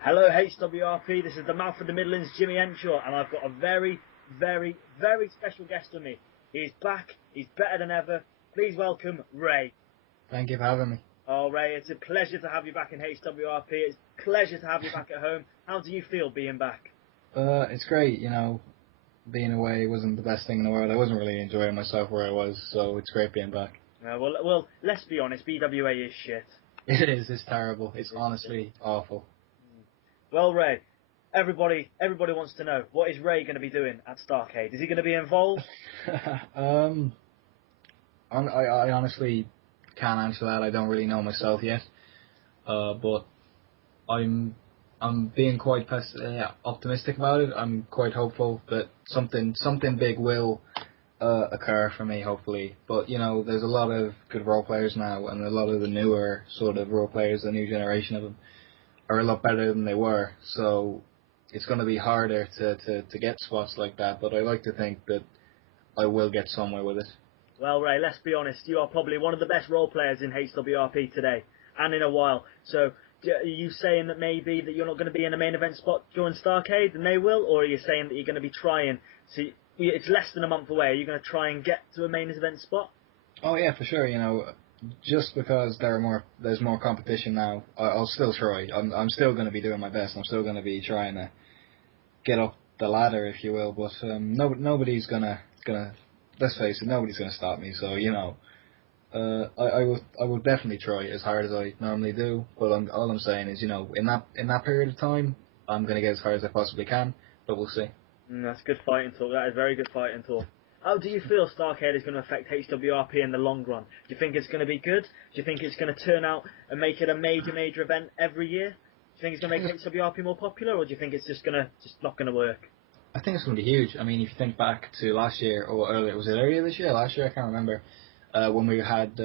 Hello HWRP, this is the Mouth of the Midlands, Jimmy Henshaw, and I've got a very, very, very special guest with me. He's back, he's better than ever. Please welcome Ray. Thank you for having me. Oh Ray, it's a pleasure to have you back in HWRP, it's a pleasure to have you back at home. How do you feel being back? It's great, being away wasn't the best thing in the world. I wasn't really enjoying myself where I was, so it's great being back. Well, let's be honest, BWA is shit. It is, it's terrible. It's honestly awful. Well Ray, everybody wants to know, what is Ray going to be doing at Starcade? Is he going to be involved? I honestly can't answer that. I don't really know myself yet. But I'm being quite optimistic about it. I'm quite hopeful that something big will occur for me, hopefully. But there's a lot of good role players now, and a lot of the newer sort of role players, the new generation of them, are a lot better than they were. So it's going to be harder to get spots like that. But I like to think that I will get somewhere with it. Well, Ray, let's be honest. You are probably one of the best role players in HWRP today, and in a while. So, are you saying that maybe that you're not going to be in a main event spot during Starcade, and they will, or are you saying that you're going to be trying? So, it's less than a month away. Are you going to try and get to a main event spot? Oh yeah, for sure. Just because there's more competition now, I'll still try. I'm still going to be doing my best. I'm still going to be trying to get up the ladder, if you will. But nobody's gonna. Let's face it, nobody's gonna stop me. So I will definitely try as hard as I normally do. But all I'm saying is, in that period of time, I'm gonna get as hard as I possibly can. But we'll see. That's good fighting talk. That is very good fighting talk. How do you feel Starcade is going to affect HWRP in the long run? Do you think it's going to be good? Do you think it's going to turn out and make it a major event every year? Do you think it's going to make HWRP more popular, or do you think it's just not going to work? I think it's going to be huge. I mean, if you think back to last year, or earlier, was it earlier this year? Last year, I can't remember. When we had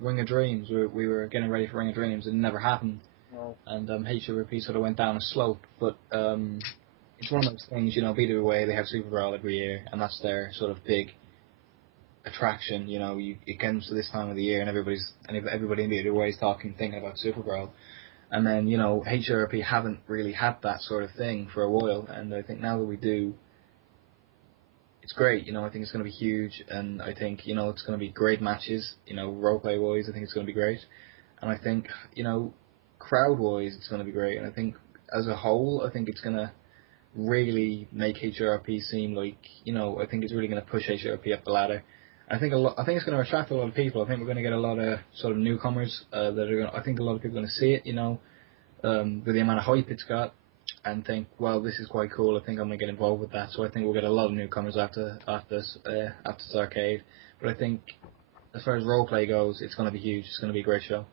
Ring of Dreams, we were getting ready for Ring of Dreams, and it never happened. Oh. And HWRP sort of went down a slope. But it's one of those things, BWA, they have Super Brawl every year, and that's their sort of big attraction. It comes to this time of the year, and everybody in BWA is thinking about Super Brawl. And then, HWRP haven't really had that sort of thing for a while, and I think now that we do, it's great. I think it's going to be huge, and I think, it's going to be great matches, roleplay wise, I think it's going to be great. And I think, crowd wise, it's going to be great. And I think, as a whole, I think it's going to really make HWRP seem like, I think it's really going to push HWRP up the ladder. I think it's going to attract a lot of people. I think we're going to get a lot of sort of newcomers I think a lot of people are going to see it, with the amount of hype it's got, and think, well, this is quite cool. I think I'm going to get involved with that. So I think we'll get a lot of newcomers after Starcade. But I think, as far as roleplay goes, it's going to be huge. It's going to be a great show.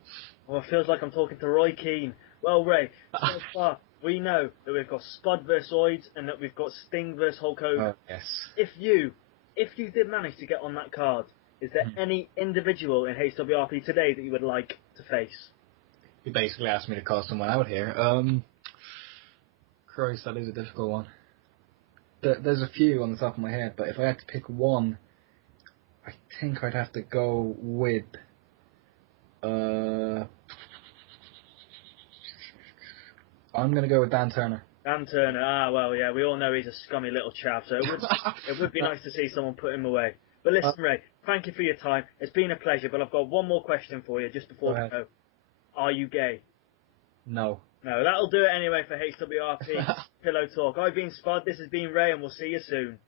Well, it feels like I'm talking to Roy Keane. Well, Ray, so far we know that we've got Spud vs Oids and that we've got Sting vs Hulk Hogan. Oh, yes. If you did manage to get on that card, is there any individual in HWRP today that you would like to face? You basically asked me to call someone out here. Christ, that is a difficult one. There's a few on the top of my head, but if I had to pick one, I think I'd have to go with I'm going to go with Dan Turner. Dan Turner, well, yeah, we all know he's a scummy little chap, so it would be nice to see someone put him away. But listen, Ray, thank you for your time. It's been a pleasure, but I've got one more question for you just before we go. Are you gay? No. No, that'll do it anyway for HWRP Pillow Talk. I've been Spud, this has been Ray, and we'll see you soon.